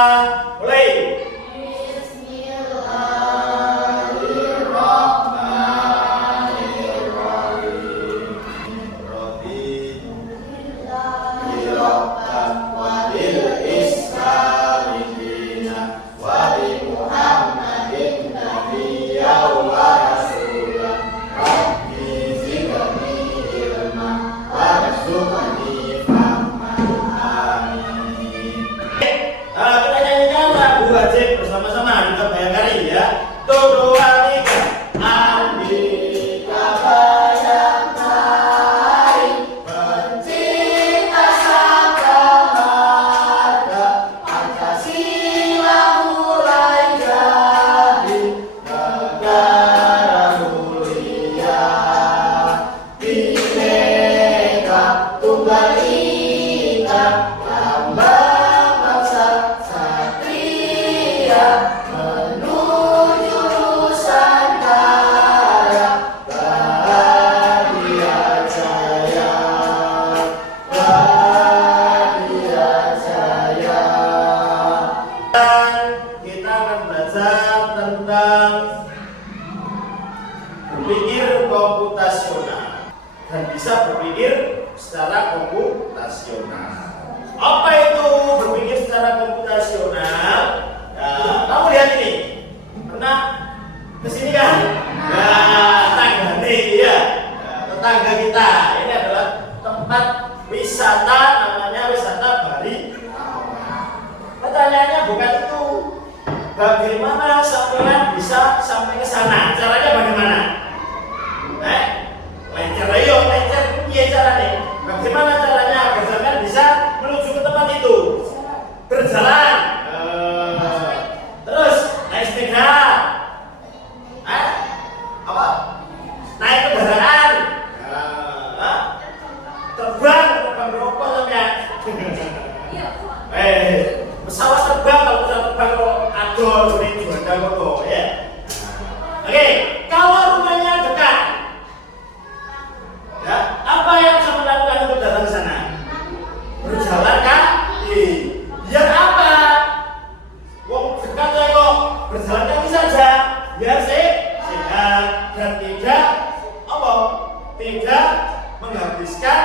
Mulai. Bersama-sama kita bayangkan ya. Tuh, 2, 3. Andika bayangkan pencinta sabda marga, Pancasila mulai jadi negara mulia, Bhinneka Tunggal Ika, lambang bangsa satria, menuju Nusantara, Bahagia Jaya, Bahagia Jaya. Dan kita akan belajar tentang berpikir komputasional dan bisa berpikir secara komputasional. Apa itu berpikir secara komputasional? Nah, kamu lihat ini, pernah kesini kan? Nah, tetangga nih ya, tetangga kita. Ini adalah tempat wisata, namanya wisata Bali. Pertanyaannya bukan itu, bagaimana sampean bisa sampai ke sana? Caranya bagaimana? Lancar ayo, lancar punya cara nih. Bagaimana caranya agar sampean bisa menuju ke tempat itu? Berjalan. Terus naik sepeda. Apa? Naik kendaraan. Terbang rokok sampean. Pesawat terbang, kalau pesawat terbang kok adol ini juanda kok ya. Oke, kalau rumahnya dekat, ya, apa yang bisa melakukan untuk datang ke sana? Berjalan kaki. Biar apa? Wong dekat ya kok, berjalan kaki saja. Biar sehat dan tidak apa? Tidak menghabiskan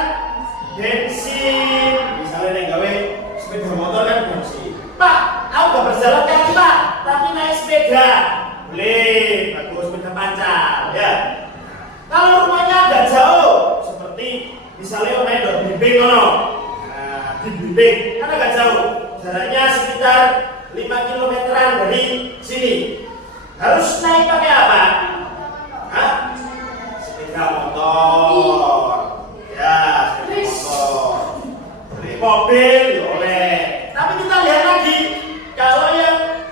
bensin. Misalnya nih gawe sepeda motor kan bensin. Pak, aku gak berjalan kaki Pak, tapi naik sepeda. Boleh, bagus, sepeda pancal ya. Kalau rumahnya agak jauh, seperti misalnya naik dari bimbing kono. Nah, di bimbing kan agak jauh. Jaraknya sekitar 5 kilometeran dari sini. Harus naik pakai apa? Hah? Sepeda motor. Ya, sepeda motor. Beli mobil boleh. Tapi kita lihat lagi, kalau yang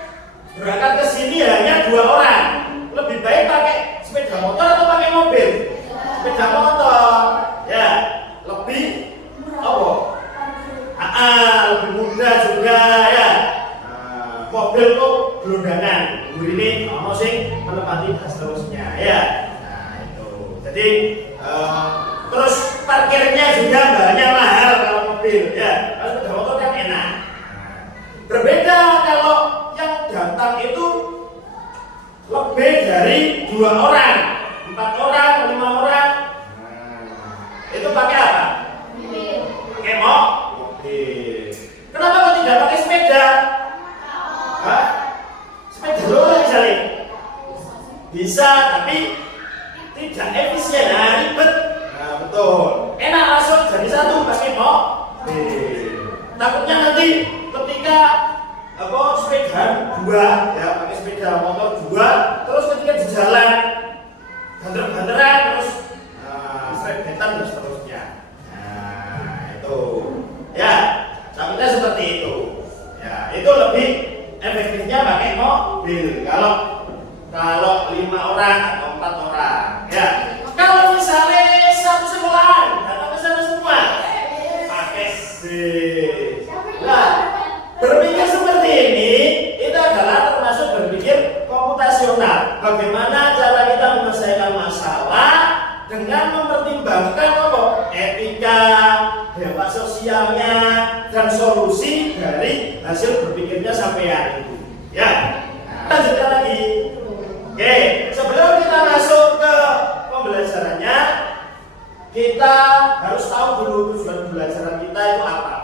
berangkat ke sini hanya 2 orang, lebih baik pakai sepeda motor atau pakai mobil? Sepeda motor, ya, lebih apa? Lebih mudah juga ya. Mobil tuh gelondangan, ini ono sing menempati gas terusnya ya. Nah itu, jadi terus parkirnya juga banyak mahal kalau mobil ya. Kalau sepeda motor kan enak. Berbeda kalau yang datang itu lebih dari 2 orang, 4 orang, 5 orang. Itu pakai apa? Pakai mobil. Kenapa kok tidak pakai sepeda? Hah? Sepeda loro misalnya? Bisa, tapi tidak efisien, ribet. Nah betul. Enak langsung jadi satu pakai mobil. Takutnya nanti ketika sepeda 2 ya, pakai sepeda motor 2, terus ketika di jalan banter-banteran terus serempetan dan seterusnya. Nah itu ya, takutnya seperti itu ya. Itu lebih efektifnya pakai mobil kalau 5 orang atau 4 orang ya. Kalau misalnya satu sekolahan datang ke sana semua pakai bis. Nah, berpikir seperti ini itu adalah termasuk berpikir komputasional. Bagaimana cara kita menyelesaikan masalah dengan mempertimbangkan etika, dampak sosialnya, dan solusi dari hasil berpikirnya sampean itu. Ya. Nah, lanjutkan lagi. Oke, sebelum kita masuk ke pembelajarannya, kita harus tahu dulu tujuan pembelajaran kita itu apa.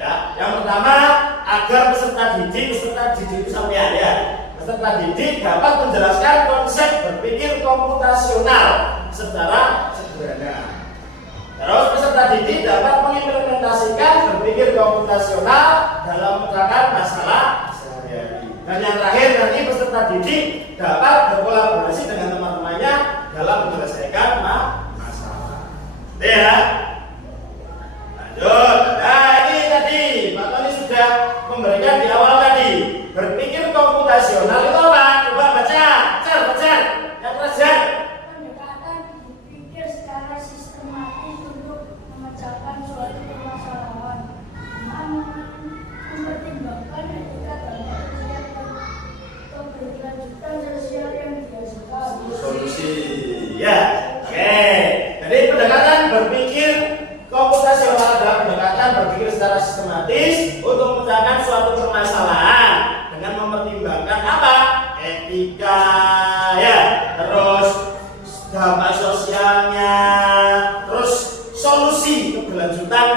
Ya, yang pertama agar peserta didik itu sampean ya. Peserta didik dapat menjelaskan konsep berpikir komputasional secara sederhana. Terus peserta didik dapat mengimplementasikan berpikir komputasional dalam memecahkan masalah sehari-hari. Dan yang terakhir nanti peserta didik dapat berkolaborasi dengan teman-temannya dalam menyelesaikan masalah. Ya. Lanjut. Nah, ini tadi Pak Tony sudah memberikan di awal tadi. Berpikir komputasional itu apa? Coba baca. Baca. Yang belajar. Pendekatan berpikir secara sistematis untuk memecahkan suatu permasalahan. Mempertimbangkan etika dan manusia keberlanjutan sosial yang dihasilkan. Solusi. Ya. Oke. Jadi pendekatan berpikir komputasional adalah pendekatan berpikir secara sistematis untuk memecahkan suatu permasalahan dengan mempertimbangkan apa? Etika, ya, terus dampak sosialnya, terus solusi keberlanjutan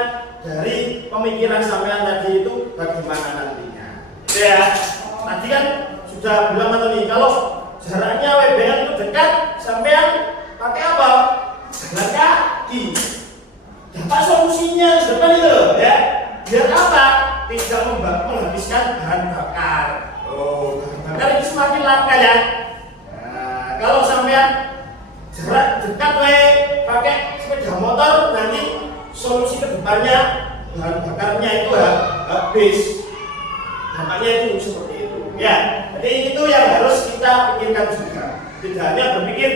dari pemikiran sampean tadi itu bagaimana nantinya. Ya, tadi kan sudah bilang tadi kalau jaraknya WBN itu dekat, sampean pakai apa? Jalan kaki. Dapat solusinya depan itu ya. Biar apa? Tidak menghabiskan bahan bakar. Oh, bahan bakar itu semakin lama ya. Nah, kalau sampean jarak dekat pakai sepeda motor, nanti solusi kedepannya bahan bakarnya itu habis. Dampaknya itu seperti itu. Ya, jadi itu yang harus kita pikirkan juga. Tidak hanya berpikir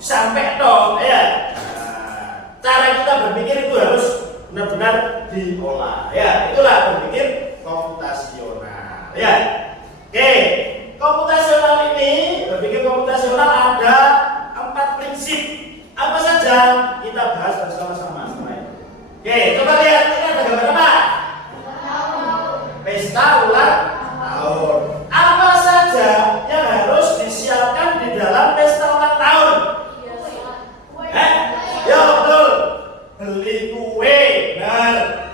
sampai toh ya. Cara kita berpikir itu harus benar-benar diolah. Ya, itulah berpikir komputasional. Ya. Oke, komputasional ini, berpikir komputasional ada 4 prinsip. Apa saja? Kita bahas bersama-sama. Oke, coba lihat ini ada gambar apa? Pesta ulang tahun. Apa saja yang harus disiapkan di dalam pesta ulang tahun? Ya betul, beli kue, benar.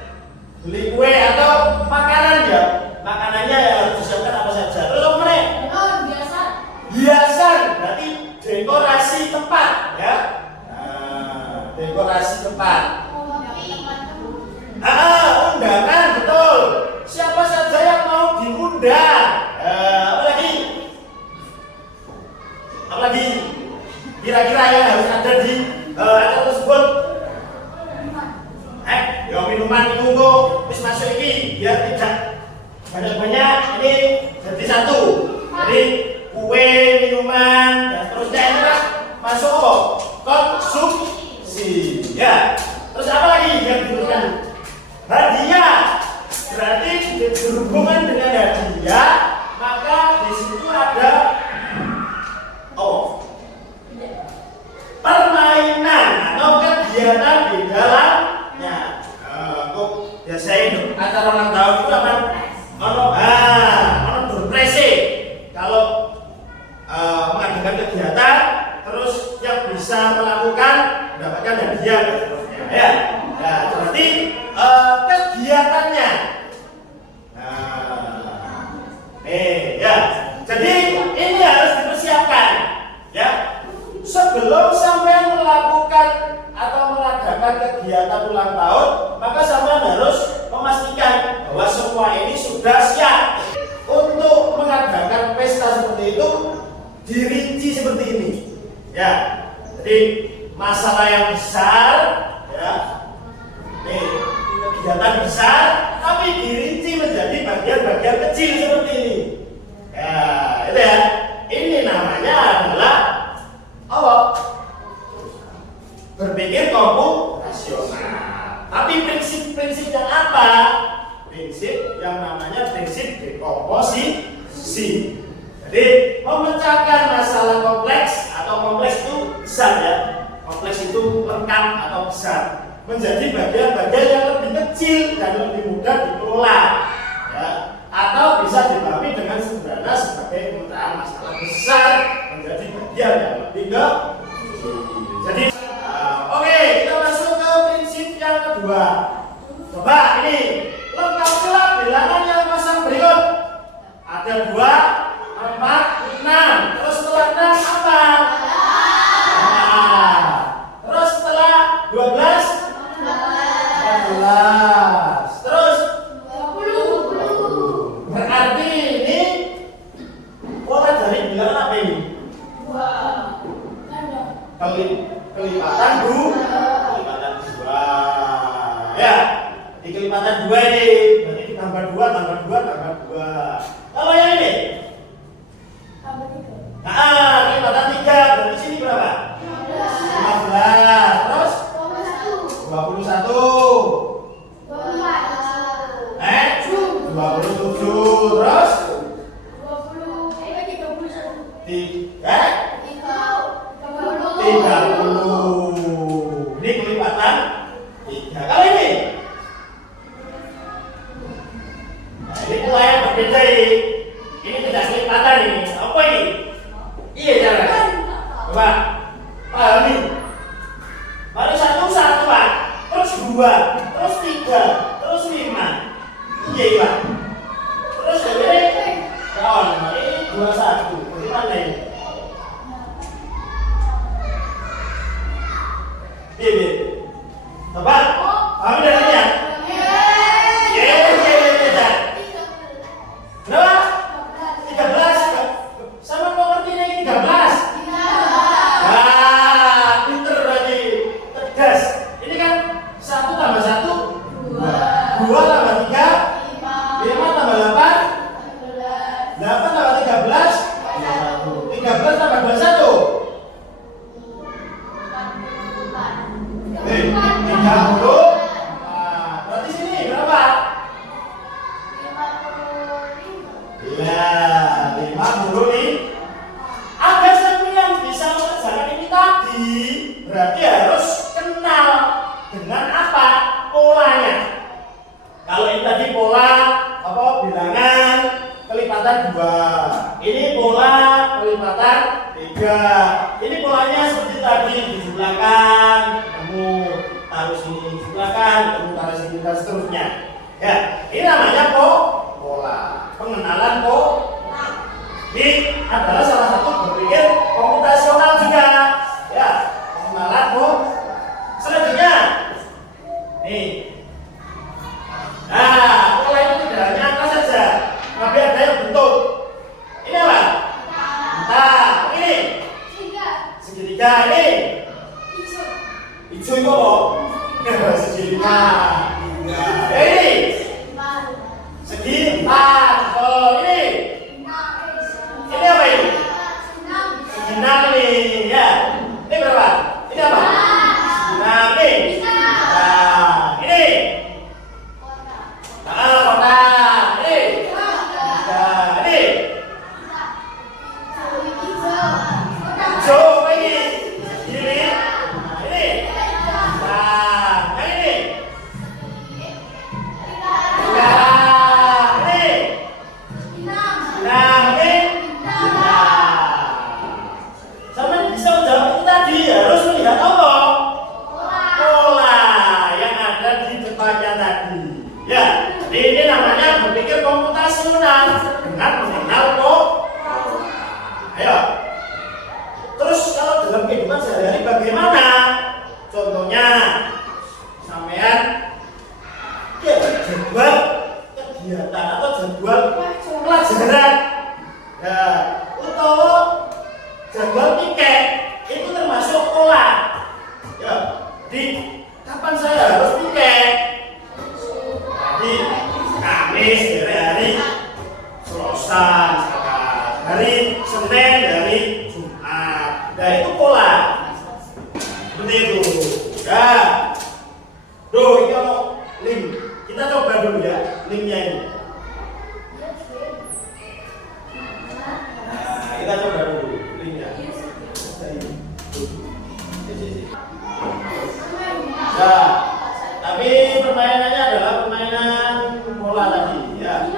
Beli kue atau makanan ya, makanannya yang harus disiapkan apa saja. Terus apa nih? Hiasan, berarti dekorasi tempat, ya. Nah, dekorasi tempat. Undangan, betul. Siapa saja yang mau diundang? Apa lagi? Apa lagi? Kira-kira yang harus ada di acara tersebut? Ya minuman itu wis masuk ini biar tidak banyak-banyak, ini jadi satu. Jadi kue, minuman, dan seterusnya masuk konsumsi. Ya. Terus apa lagi yang diberikan? Hadiah. Berarti berhubungan dengan hadiah, maka di situ ada permainan atau kegiatan di dalamnya. Biasanya acara ulang tahun itu apa? Berpresi. Kalau mengadakan kegiatan, terus yang bisa melakukan mendapatkan hadiah dan seterusnya. Ya, berarti kegiatannya. Ya. Jadi ini harus dipersiapkan. Ya. Sebelum sampai melakukan atau mengadakan kegiatan ulang tahun, maka sampai harus memastikan bahwa semua ini sudah siap untuk mengadakan pesta seperti itu, dirinci seperti ini. Ya, jadi masalah yang besar, ya, kegiatan besar, tapi dirinci menjadi bagian-bagian kecil seperti ini. Ya, itu ya. Ini namanya adalah berpikir komputasional. Tapi prinsip-prinsip yang apa? Prinsip yang namanya prinsip dekomposisi. Jadi memecahkan masalah kompleks atau kompleks itu besar ya. Kompleks itu lengkap atau besar menjadi bagian-bagian yang lebih kecil dan lebih mudah dikelola. Ya. atau bisa dipahami dengan sederhana sebagai pemetaan masalah besar menjadi bagian yang lebih kecil. Jadi, oke, kita masuk ke prinsip yang kedua. Coba ini, lengkapilah bilangan yang pasang berikut. Ada 2, 4, 6. Terus setelah 6 apa? Nah, terus setelah 12, 14. Terus 20. Berarti ini pola dari bilangan apa ini? Kelipatan 2. Ya, di kelipatan 2 ini berarti ditambah 2, tambah 2, tambah 2. Kalau yang ini? Nah, kelipatan 3 berarti sini berapa? 15. Terus 21. 27. Terus 30. Ini kelipatan 3. Kalau ini? Nah, ini pola yang berbeda ini. Ini tidak kelipatan ini. Apa ini? Iya jangan. Coba pahami. Mari 1, Pak. Terus 2, terus 3, terus 5. Iya Pak. Terus ini kawan, ini 21. Bagaimana ini? Iya. Coba pahami dalilnya. Berapa? 13. Sama kau ngerti ini 13. Nah, pinter berarti. Tegas. Ini kan 1 tambah 1, 2 tambah 3, 5 tambah 8, 8 tambah 13, 13 tambah 21. 30. Berarti sini berapa? Ya, 50 nih. Agar sampean bisa mengerjakan ini tadi, berarti harus kenal dengan apa? Polanya. Kalau ini tadi pola apa? Bilangan kelipatan 2. Ini pola kelipatan 3. Ini polanya seperti tadi, dijumlahkan, kamu taruh sini, dijumlahkan, kamu taruh sini, dan seterusnya. Ya, ini namanya pola. Pengenalan pola. Ini adalah salah satu berpikir komputasional juga. Ya, pengenalan pola. Selanjutnya, nih. Nah, pola itu tidak hanya angka saja, tapi ada yang bentuk. Ini apa? Nah, ini segitiga ini. Hijau itu apa? Segitiga. Ini segi 4. Oh, ini apa ini? Segi 6 ini. Ya. Ini berapa? Ini apa? Nah, ini. Nah, ini. Nah, kotak. Ini. Nah, ini. Hijau apa ini? Ini. Nah, ini. Nah, yang ini. Nah, ini. Nah, ini. Nah. Sampai bisa menjawab itu tadi harus melihat apa? Pola yang ada di depannya tadi. Ya, ini namanya berpikir komputasional dengan mengenal pola. Ayo. Terus kalau dalam kehidupan sehari-hari bagaimana? Contohnya, sampean jadwal kegiatan atau jadwal pelajaran. Ya, atau jadwal piket itu termasuk pola. Ya, di kapan saya harus piket? Jadi Kamis dari hari Selasa, hari Senin dari Jumat. Nah itu pola. Seperti itu. Ya. Duh, ini kalau link. Kita coba dulu ya linknya ini. Nah, kita coba dulu linknya. Ya, tapi permainannya adalah permainan bola tadi, ya.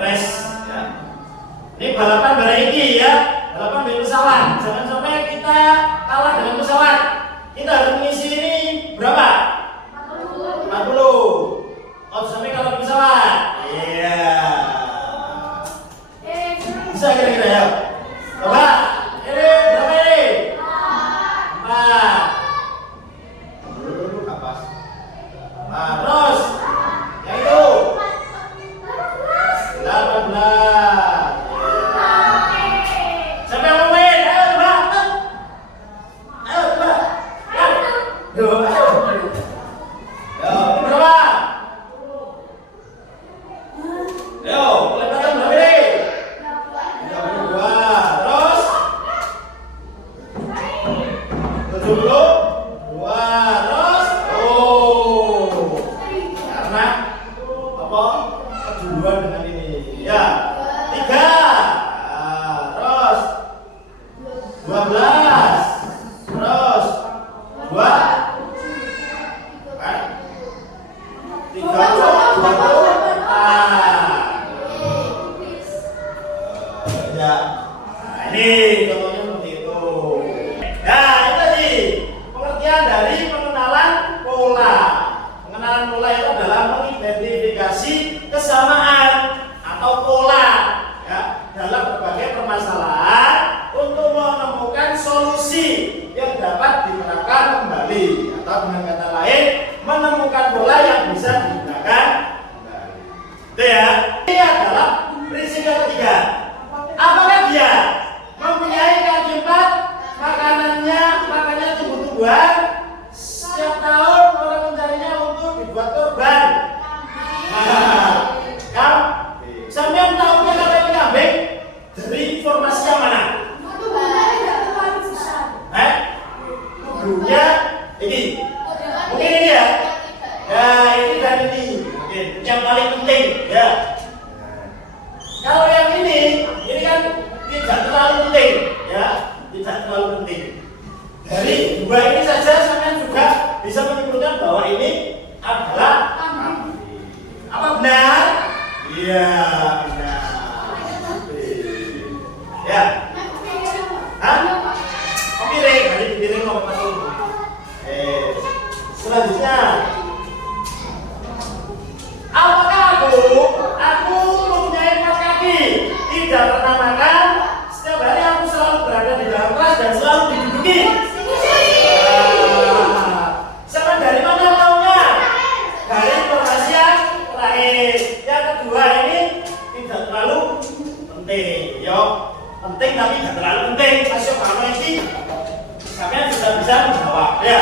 Race ya. Ini balapan bareng ini ya, balapan dengan pesawat. Jangan sampai kita kalah dengan pesawat. Kita harus mengisi ini berapa? 40. Oh, sampai kalah pesawat. Iya. Bisa kira-kira ya. Coba. Ini berapa ini? 4. Dulu kapas. Nah, terus yang itu 18. Siapa yang mau main? Ayo coba. Ayo coba. Ayo. Yo, berapa? Ayo, kelihatan berapa ini? 32. Terus 72. Terus karena apa? Keduluan dengan ini. Ya. 3. Terus 12. Terus 2. 30. Ya. Nah, ini contohnya seperti itu. Nah, itu tadi pengertian dari pengenalan pola. Pengenalan pola itu adalah mengidentifikasi kesamaan atau pola ya dalam berbagai permasalahan untuk menemukan solusi yang dapat diterapkan kembali, atau dengan kata lain menemukan pola yang bisa digunakan kembali. Itu ya. Ini adalah prinsip yang ketiga. Apakah dia mempunyai kaki 4, makanannya tumbuh-tumbuhan, setiap tahun orang mencarinya untuk dibuat korban. Sampai tahunya kalau ini kambing dari informasi yang mana? Tubuhnya ini. Mungkin ini ya. Ya, ini dan ini. Mungkin yang paling penting ya. Kalau yang ini kan tidak terlalu penting ya, tidak terlalu penting. Dari dua ini saja sampai juga bisa menyimpulkan bahwa ini adalah kambing. Apa benar? Iya, benar. Ya. Hah? Oh, piring, hari di piring mau masuk. Selanjutnya, apakah aku mempunyai 4 kaki, tidak pernah makan, setiap hari aku selalu berada di dalam kelas dan selalu diduduki? Sama dari mana taunya? Dari informasi yang terakhir. Yang kedua ini tidak terlalu penting, yo. Penting tapi tidak terlalu penting. Masuk kamu ini, sampai sudah bisa menjawab, ya.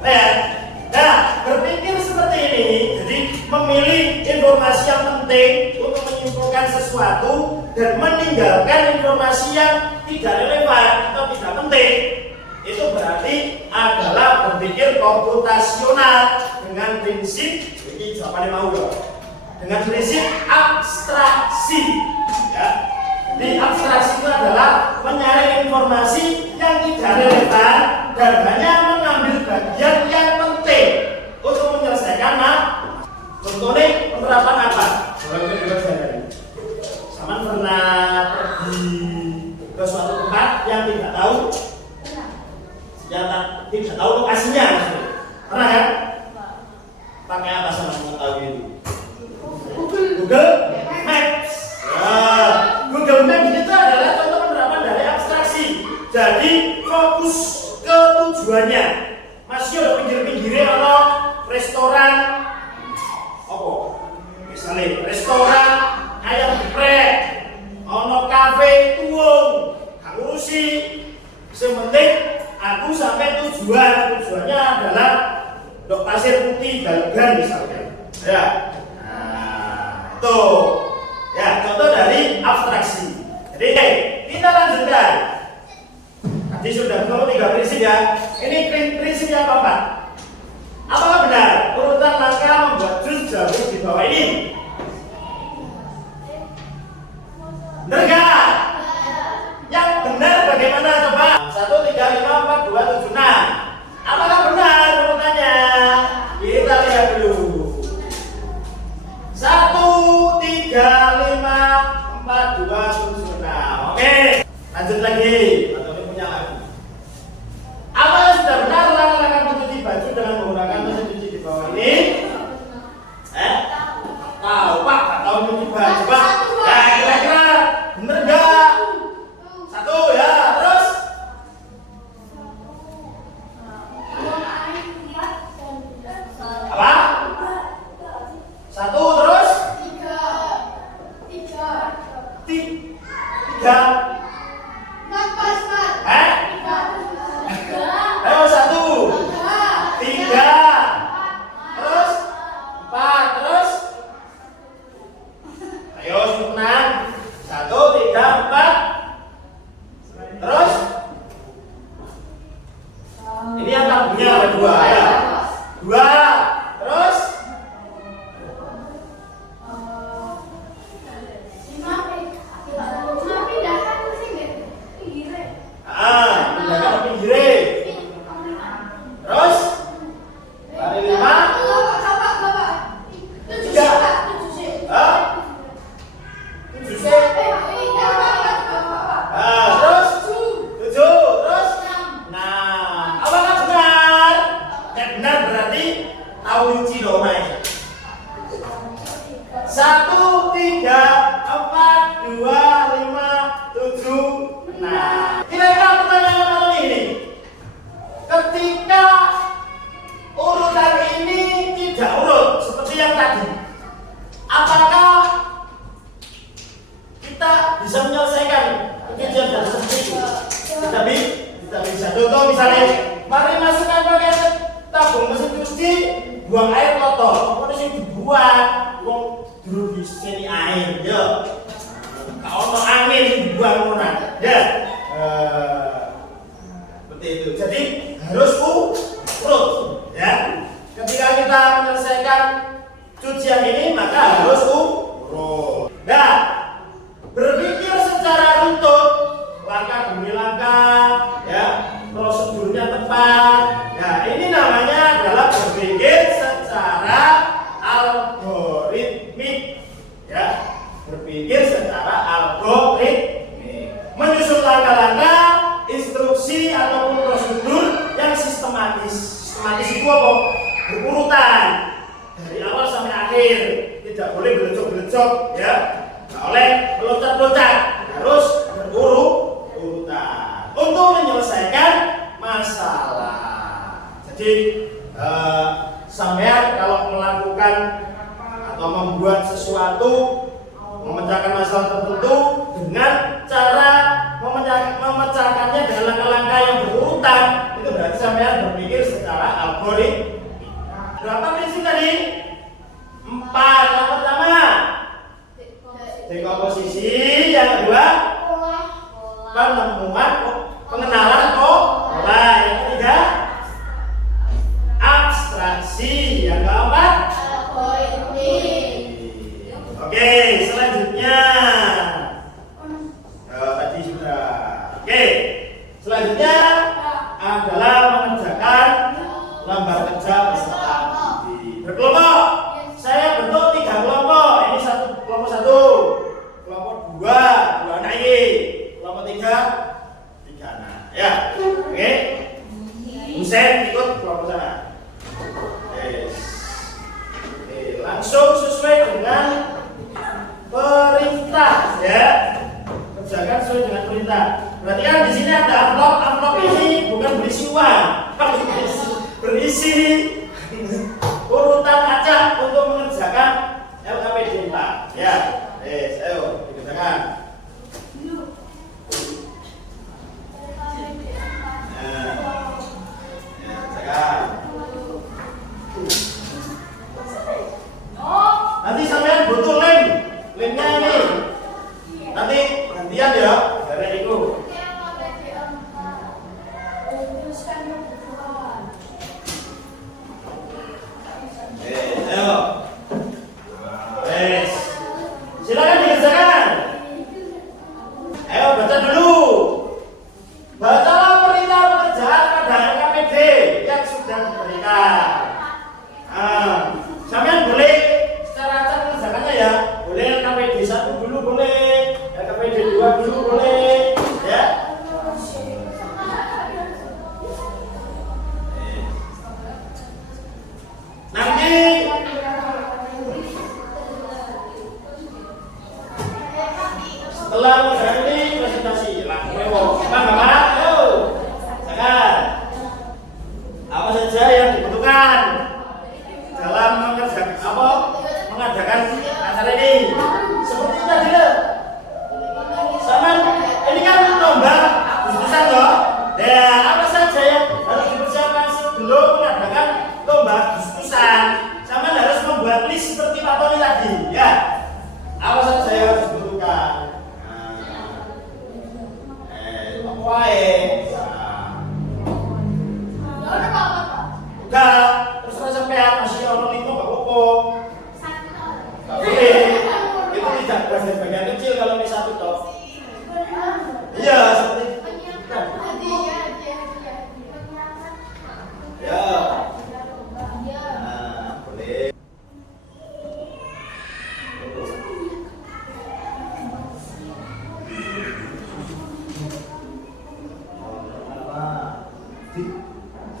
Nah, berpikir seperti ini, jadi memilih informasi yang penting untuk menyimpulkan sesuatu dan meninggalkan informasi yang tidak relevan atau tidak penting, itu berarti adalah berpikir komputasional dengan prinsip ini jawabannya mau ya, dengan prinsip abstraksi ya. Jadi abstraksi itu adalah menyaring informasi yang tidak relevan dan hanya mengambil bagian yang penting untuk menyelesaikan masalah. Contohnya penerapan apa? Sama pernah pergi ke suatu tempat yang tidak tahu, tidak tahu lokasinya, pernah kan? Pakai apa sama mengetahui itu? Google Maps. Google Maps itu adalah contoh penerapan dari abstraksi. Jadi fokus ke tujuannya. Masih ada pinggir-pinggirnya kalau restoran, apa? Misalnya restoran ayam geprek, ono kafe tuung, gak ngurusi. Sementing aku sampai tujuannya adalah Dok Pasir Putih Galgan misalnya. Ya. Nah, tuh. Ya, contoh dari abstraksi. Jadi, kita lanjutkan. Tadi sudah ketemu 3 prinsip ya. Ini prinsip yang keempat. Apakah benar urutan langkah membuat jus jauh di bawah ini? Benar nggak? Yang benar bagaimana coba? 1, 3, 5, 4, 2, 7, 6. Apakah benar urutannya? Kita lihat dulu. 1, 3, 5, 4, 2, 7, 6. Oke, lanjut lagi. Atau ini punya lagi. Apa yang sudah benar langkah-langkah mencuci baju dengan menggunakan mesin cuci di bawah ini? Tahu Pak, nggak tahu cuci baju Pak. Nah, kira-kira bener nggak? 1 ya, terus? Apa? 1 terus? 3. Ayo 1, 3, terus 4, terus? Ayo simpenan 1, 3, 4, terus? Ini yang tabungnya ada 2 ya. 2, terus? Pindahkan ke pinggir. Terus? Dari 5, 3, 7 sih. Terus? 7, terus? 6. Apakah benar? Benar berarti tahu nyuci dong, Mai. 1, 3, 4, 2, 5, 7, 6. Kira-kira pertanyaan mana ini? Ketika urutan ini tidak urut seperti yang tadi, apakah kita bisa menyelesaikan pencucian baju seperti itu? Kita bisa. Contoh misalnya, mari masukkan pakai tabung mesin cuci, buang air kotor. Kemudian sini dibuang, dulu di sini air, ya. Kalau mau angin dibuang orang, ya. Seperti itu. Jadi harus urut, ya. Ketika kita menyelesaikan cucian ini, maka harus urut. Nah, berpikir secara runtut, langkah demi langkah, ya, prosedurnya tepat. Ya, ini namanya adalah berpikir secara algoritmik, ya. Berpikir secara algoritmik, menyusun langkah-langkah, instruksi ataupun prosedur yang sistematis. Sistematis itu apa? Berurutan dari awal sampai akhir, tidak boleh belecok-belecok, ya. Nggak boleh meloncat-loncat, harus berurutan untuk menyelesaikan masalah. Jadi sampean kalau melakukan atau membuat sesuatu, memecahkan masalah tertentu dengan cara memecahkannya dengan langkah-langkah yang berurutan, itu berarti sampean berpikir secara algoritmik. Berapa prinsip tadi? 4. Yang pertama, dekomposisi. Yang kedua, pengenalan pola. Yang ketiga, abstraksi. Yang keempat, oke, selanjutnya tadi sudah. Oke, selanjutnya adalah mengerjakan lembar kerja peserta didik. Berkelompok. Saya bentuk 3 kelompok. Ini kelompok 1, kelompok 2 anak Y, kelompok 3 anak. Ya, oke. Husein ikut kelompok sana. Langsung sesuai dengan perintah, ya. Kerjakan sesuai dengan perintah. Berarti kan di sini ada amplop ini bukan berisi uang, berisi urutan acak untuk mengerjakan LKPD 4. Ya, ayo dikerjakan. Nanti sampean butuh lemnya ini. Nanti gantian ya, dari itu. Ayo. Silakan dikerjakan. Ayo baca dulu. Bacalah perintah pekerjaan pada LKPD yang sudah diberikan. Sampean boleh secara acak mengerjakannya ya. Boleh LKPD Setelah mengerjakan ini presentasi. Bapak, ayo. Silakan. Apa saja yang dibutuhkan dalam mengadakan acara ini? Seperti tadi loh. Sama ini kan lomba diskusan loh. Ya, apa saja yang harus dipersiapkan sebelum mengadakan lomba diskusan? Sama harus membuat list seperti Pak Tony tadi, ya. Apa saja yang harus dibutuhkan? Udah, terus sampean masih orang itu gak apa-apa. Gak boleh. Itu tidak berhasil bagian kecil kalau misalnya satu toh. Iya, seperti itu. Ya. Nah, boleh.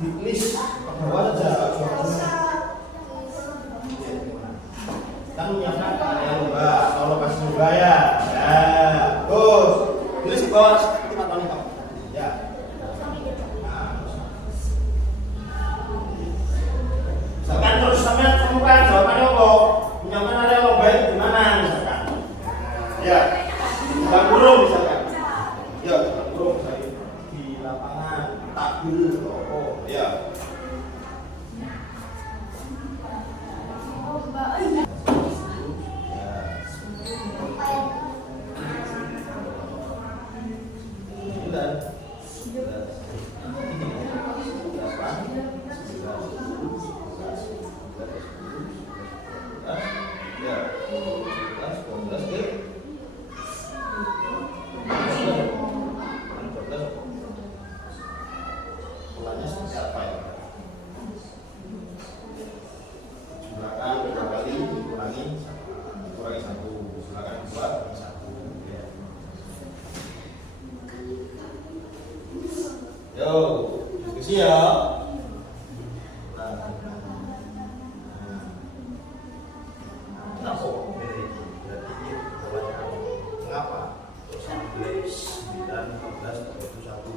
Di list ke bawah saja. Kita menyiapkan area lomba, atau lokasi lomba ya. Ya, terus tulis ke bawah seperti Pak Tony Pak. Ya. Misalkan terus sampai temukan jawabannya apa? Menyiapkan area lomba itu di mana misalkan? Ya, di burung misalkan. Ya, di burung misalkan di lapangan takbir. Ya. Polanya seperti apa ya? Jumlahkan 2 kali dikurangi 1. Jumlahkan 2 kurangi 1. Ya. Yo, diskusi ya. Kenapa? Mengapa? 9, 14, 21.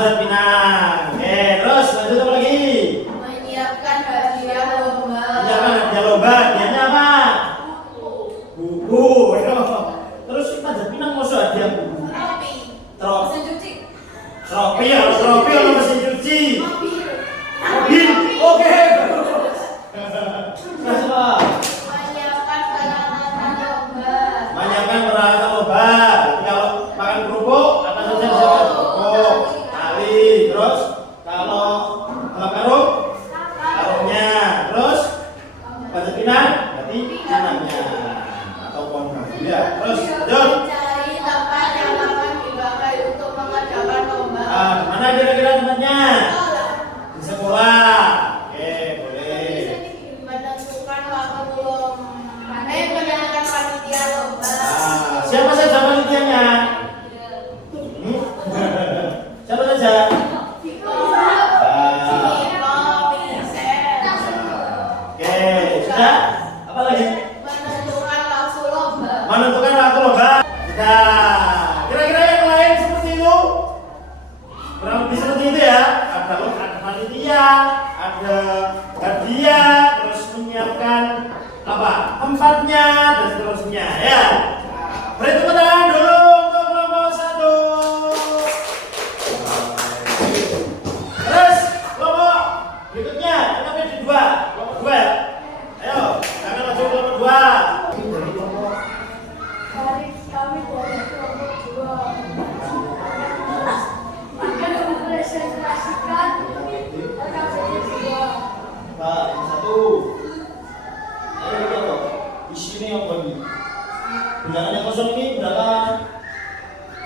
Panjat pinang. Oke, terus lanjut apa lagi? Menyiapkan hadiah lomba. Menyiapkan hadiah lomba. Hadiahnya apa? Buku. Terus panjat pinang mau hadiah buku. Trofi. Mesin cuci. Trofi harus trofi atau mesin cuci? Mobil. Oke. Terus apa? Menyiapkan peralatan lomba. saja panitianya? Siapa saja? Oke, sudah? Apa lagi? Menentukan waktu lomba. Menentukan waktu lomba. Nah, kira-kira yang lain seperti itu? Kurang lebih seperti itu ya. Ada panitia, ada hadiah, terus menyiapkan apa? Tempatnya dan seterusnya ya. Beri tepuk tangan dulu untuk kelompok 1. Terus kelompok berikutnya kita pilih 2. Kelompok 2 ya. Ayo, jangan maju kelompok 2. Dari kelompok Kami dari kelompok 2 akan mempresentasikan LKPD 2. Pak, yang 1. Ayo kita kok. Isinya apa nih? Bilangan yang kosong ini berapa?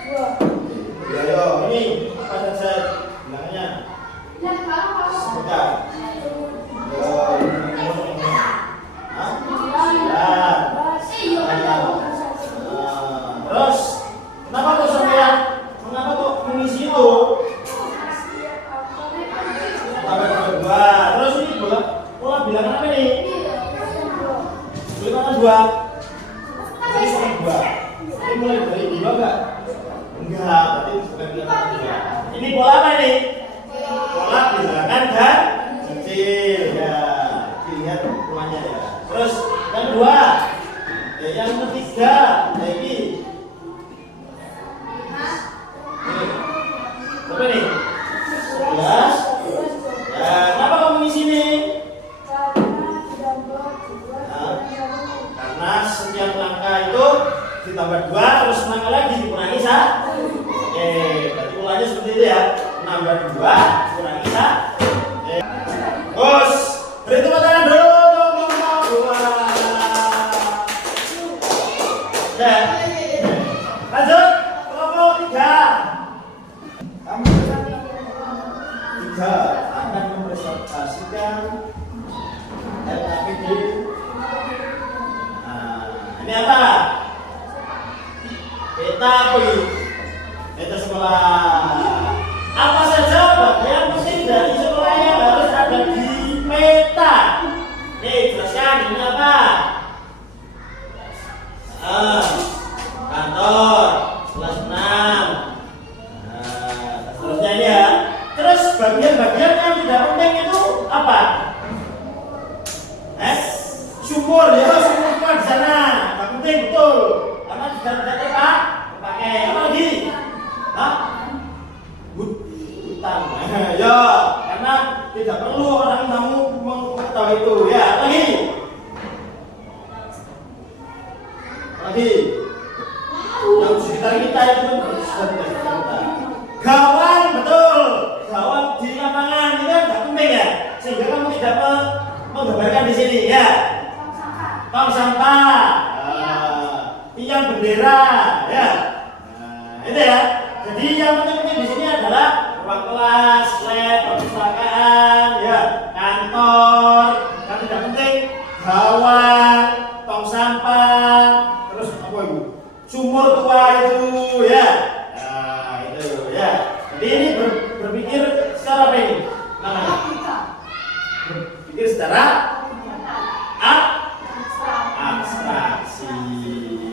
2. Ya, ayo, ini apa saja bilangannya? Yang kamu Sebentar. Ya, ini. Hah? Terus, kenapa kok sampean? Kenapa kok mengisi itu? Tambah 2. Terus ini pola bilangan apa nih? Bilangan 2. Ini sama 2. Ini mulai dari 2 enggak? Enggak, berarti bukan bilangan 2. Ini pola apa nih? Pola bilangan dan kecil. Ya, dilihat polanya ya. Terus yang 2. Yang ketiga, ini. Berapa nih? 11. Ya, kenapa kamu di sini? Karena setiap langkah itu ditambah 2, terus langkah lagi dikurangi 1. Oke, berarti polanya seperti itu ya. Nambah 2, kurangi 1. Bos, beri tepuk tangan dulu untuk kelompok 2. Ya. Lanjut, kelompok 3. Kamu 3 akan mempresentasikan LKPD. Nah, ini apa? Peta apa ini? Peta sekolah. Apa saja bagian penting dari sekolah yang harus ada di peta? Nih, jelaskan ini apa? Kantor, kelas 6. Nah, seterusnya ini ya. Terus bagian-bagian yang tidak penting itu apa? Sumur ya, sumur itu di sana. Tidak penting betul. Karena sudah tidak terpakai. Apa lagi? Hah? Hutan. Ya, karena tidak perlu orang tamu mengetahui itu. Ya, apa lagi? Lagi yang sekitar kita itu sudah tidak kita. Gawang, betul. Gawang di lapangan itu kan tidak penting ya, sehingga kamu tidak menggambarkan di sini ya. Tong sampah, tiang bendera, ya. Nah, itu ya. Jadi yang penting-penting di sini adalah ruang kelas, lab, perpustakaan, ya, kantor. Yang tidak penting gawang, tong sampah, terus apa itu? Sumur tua itu, ya. Nah, itu ya. Jadi ini berpikir secara apa ini? Namanya? Berpikir secara abstraksi.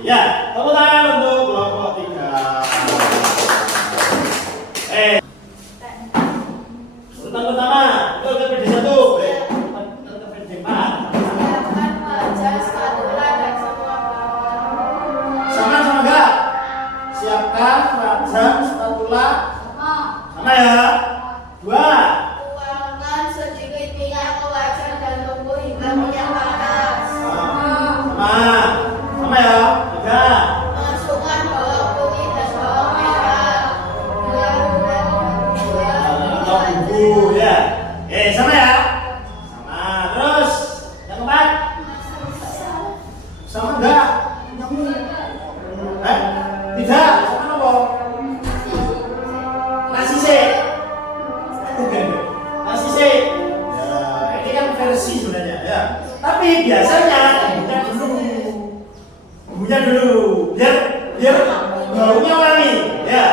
Ya, tepuk tangan untuk kelompok 3. Urutan pertama, itu LKPD 1. LKPD 4. Siapkan wajan, spatula, dan semua peralatan. Sama enggak? Siapkan wajan, spatula. Sama ya. 2. Tuangkan sedikit minyak ke wajan dan tunggu hingga minyak panas. Sama ya. 3. Masukkan bawang putih dan bawang merah. Atau bumbu ya. Sama ya. Sama. Terus yang keempat. Sama enggak? Tidak. Sama apa? Nasi sih. Nasi sih. Ya, ini kan versi sebenarnya ya. Tapi biasanya bumbunya dulu. Biar baunya wangi, ya.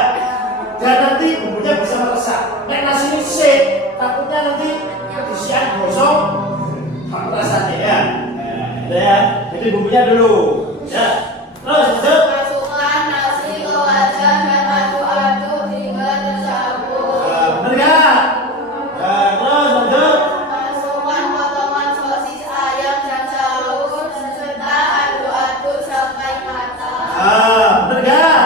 Dan nanti bumbunya bisa meresap. Nek nasi ini sik, takutnya nanti kedisian gosong, rasanya ya. Ya, jadi bumbunya dulu, ya. Terus lanjut. Masukkan nasi ke wajan dan aduk-aduk hingga tercampur. Bener nggak? Terus lanjut. Masukkan potongan sosis ayam dan sayur serta aduk-aduk sampai matang. Bener nggak?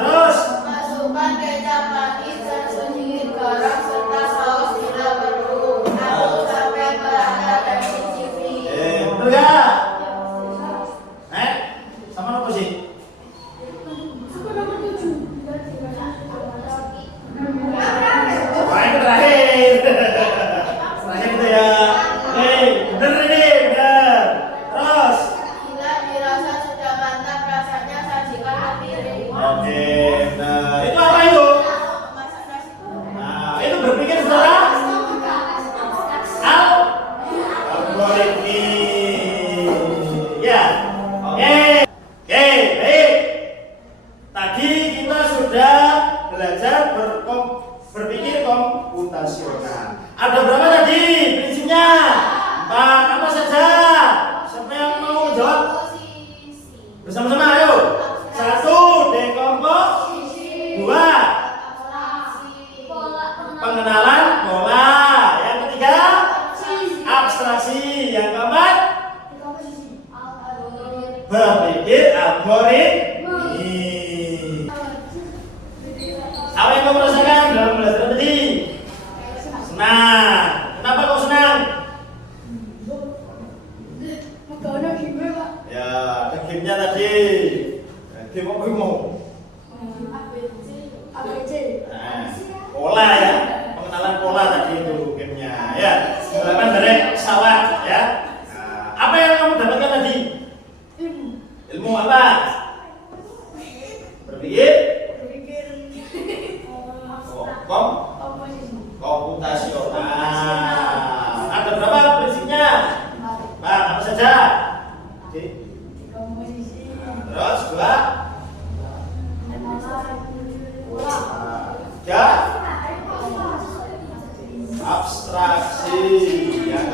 Terus. Masukkan kecap manis dan sedikit garam serta saus bila perlu. Aduk sampai merata dan cicipi. Bener nggak? Sama apa sih? Wah, ini terakhir. Terakhir itu ya. Bener ini, bener. Terus. Bila dirasa sudah mantap, rasanya sajikan ke piring. Oke, nah itu apa itu? Masak nasi goreng. Nah, itu berpikir saudara? Algoritmi. Ya. Oke. Oke, baik. Tadi kita sudah belajar berpikir komputasional. Ada berapa tadi prinsipnya? 4. Apa saja? Siapa yang mau jawab? Bersama-sama, ayo. 1. Dekomposisi. 2. Pengenalan pola. Yang ketiga, abstraksi. Yang keempat, berpikir algoritmi. Apa yang kamu rasakan dalam belajar tadi? Senang. Kenapa kau senang? Ya, ada gamenya tadi. Game apa yang mau? Pola ya, pengenalan pola tadi itu gamenya. Ya, gerakan dari pesawat ya. Apa yang kamu dapatkan tadi? Ilmu apa? Berpikir komputasional. Ada berapa prinsipnya? Pak, apa saja? Terus 2. 3. Abstraksi. Yang